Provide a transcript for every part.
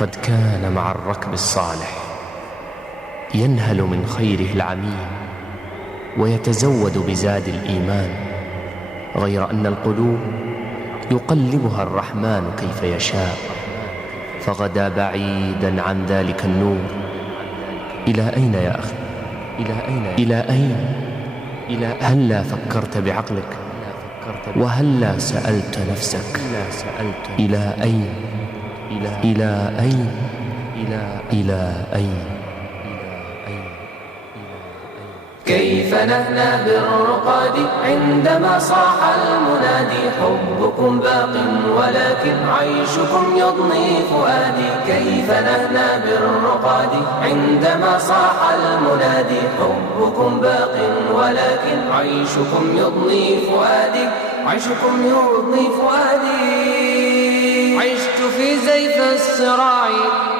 قد كان مع الركب الصالح ينهل من خيره العميم ويتزود بزاد الإيمان، غير أن القلوب يقلبها الرحمن كيف يشاء، فغدا بعيدا عن ذلك النور. إلى أين يا أخي؟ إلى أين؟ هلا فكرت بعقلك؟ وهلا سألت نفسك إلى أين؟ إلى أين؟ إلى أين؟ كيف نهنى بالرقاد عندما صاح المنادي حبكم باق ولكن عيشكم يضني فؤادي. كيف نهنى بالرقاد عندما صاح المنادي حبكم باق ولكن عيشكم يضني فؤادي. عيشكم يضني فؤادي. عشت في زيف الصراع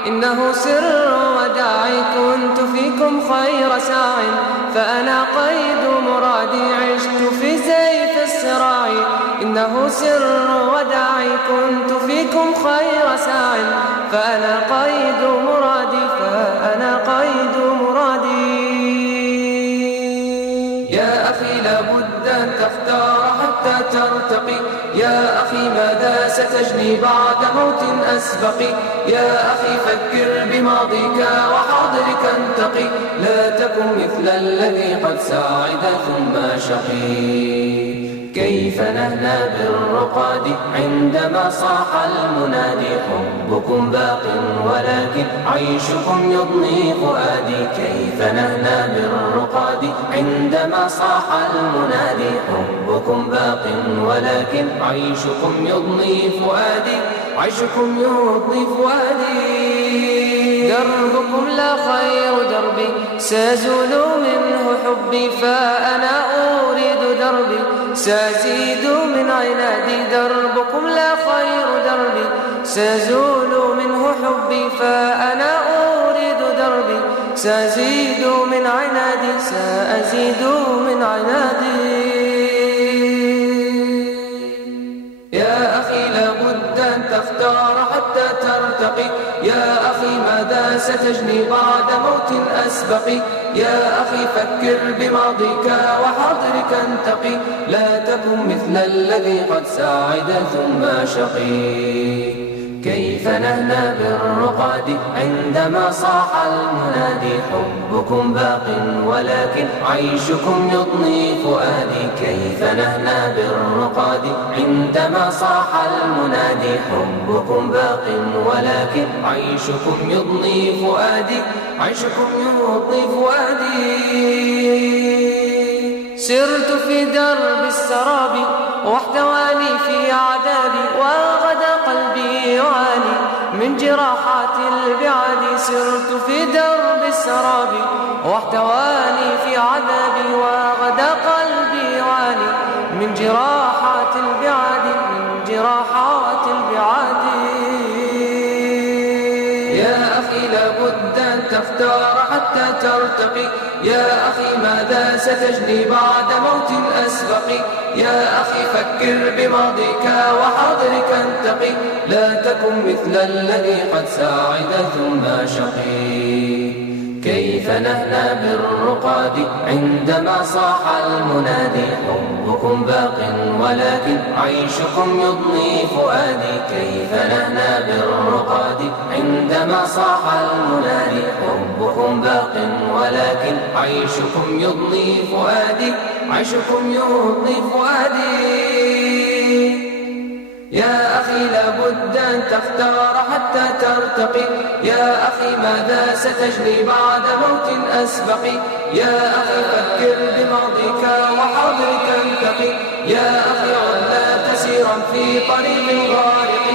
إنه سر وداعي، كنت فيكم خير ساع فأنا قيد مرادي. عشت في زيف الصراع إنه سر وداعي، كنت فيكم خير ساع فأنا قيد مرادي. فأنا قيد مرادي. يا أخي لابد أن تختار حتى ترتقي، يا أخي ماذا ستجني بعد موت أسبق؟ يا أخي فكر بماضيك وحاضرك انتقي، لا تكن مثل الذي قد ساعد ثم شقي. كيف نهنى بالرقاد عندما صاح المنادي حبكم باق ولكن عيشكم يضني فؤادي. كيف نهنى بالرقاد عندما صاح المنادي حبكم باق ولكن عيشكم يضني فؤادي. عيشكم يضني فؤادي. دربكم لا خير دربي سأزول منه حبي، فأنا أريد دربي سأزيد من عنادي. دربكم لا خير دربي سأزول منه حبي، فأنا أريد دربي سأزيد من عنادي. سأزيد من عنادي. يا أخي لابد أن تختار حتى ترتقي، يا أخي ماذا ستجني بعد موت أسبق؟ يا أخي فكر بماضيك وحاضرك انتقي، لا تكن مثل الذي قد ساعد ثم شقي. كيف نهنى بالرقاد عندما صاح المنادي حبكم باق ولكن عيشكم يضني فؤادي. كيف نهنى بالرقاد عندما صاح المنادي حبكم باق ولكن عيشكم يضني فؤادي. عيشكم يضني فؤادي. سرت في درب السراب واحتواني في عذابي، وغدا قلبي يعاني من جراحات البعاد. سرت في درب السراب واحتواني في عذابي، وغدا قلبي يعاني من جراحات البعاد. من جراحات البعاد. يا أخي لابد أن تختار حتى ترتقي، يا أخي ماذا ستجني بعد موت أسبق؟ يا أخي فكر بماضيك وحاضرك انتقي، لا تكن مثل الذي قد ساعد ثم شقي. كيف نهنى بالرقاد عندما صاح المنادي حبكم باق ولكن عيشكم يضني فؤادي. كيف نهنى بالرقاد عندما صاح المنادي حبكم باق ولكن عيشكم يضني فؤادي. عيشكم يضني فؤادي. يا أخي لابد أن تختار حتى ترتقي، يا أخي ماذا ستجني بعد موت أسبق؟ يا أخي فكر بماضيك وحاضرك انتقي، يا أخي عد لا تسيرا في طريق الغارق.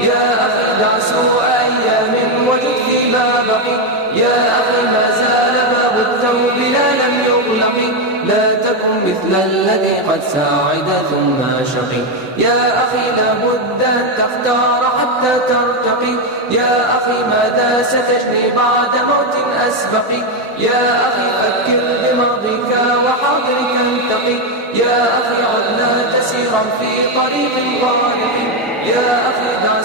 يا أخي دع سوء أيام وجد فيما بقي، يا أخي ما زال باب التوب لا لم يغلق. لا تكن مثل الذي قد ساعد ثم شقي. يا أخي لابد أن تختار حتى ترتقي، يا أخي ماذا ستجني بعد موت أسبق؟ يا أخي فكر بماضيك وحاضرك انتقي، يا أخي عد لا تسيرا في طريق الغارق. يا أخي دع